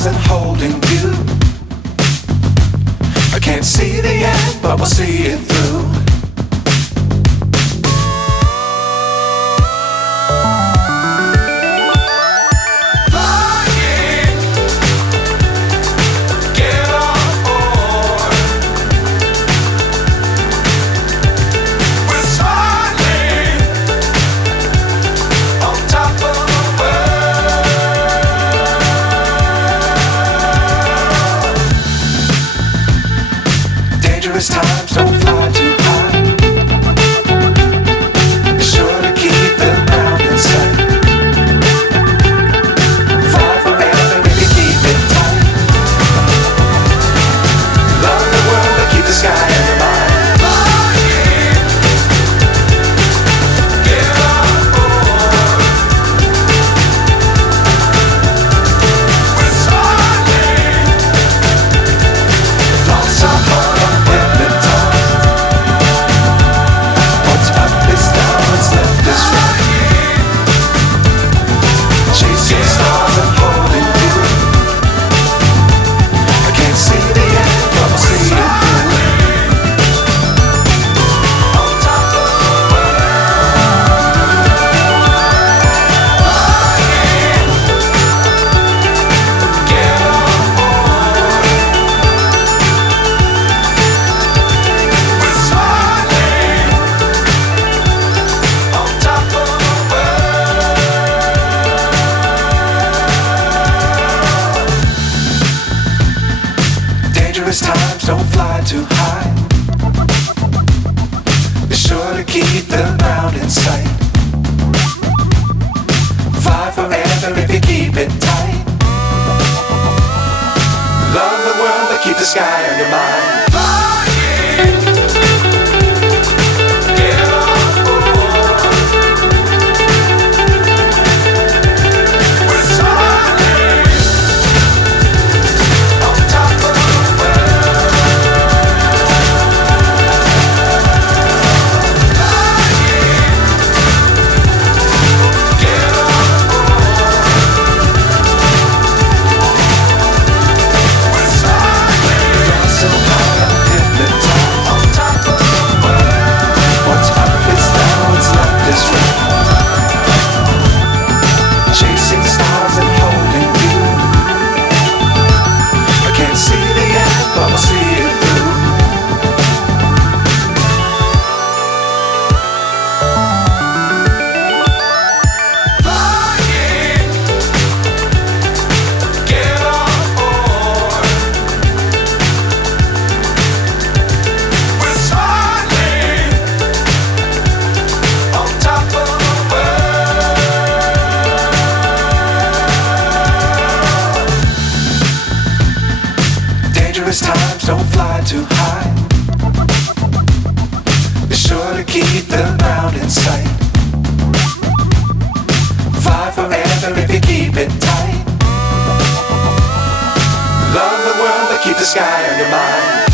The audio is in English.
stars and holding you. I can't see the end, but we'll see it through. Dangerous times don't fly too high. Be sure to keep them round in sight. Fly forever if you keep it tight. Love the world but keep the sky in your mind. Get on board. We're soaring. Lost our heart. Dangerous times don't fly too high. Be sure to keep the ground in sight. Fly forever if you keep it tight. Love the world but keep the sky on your mind. Dangerous times don't fly too high. Be sure to keep the ground in sight. Fly forever if you keep it tight. Love the world but keep the sky on your mind.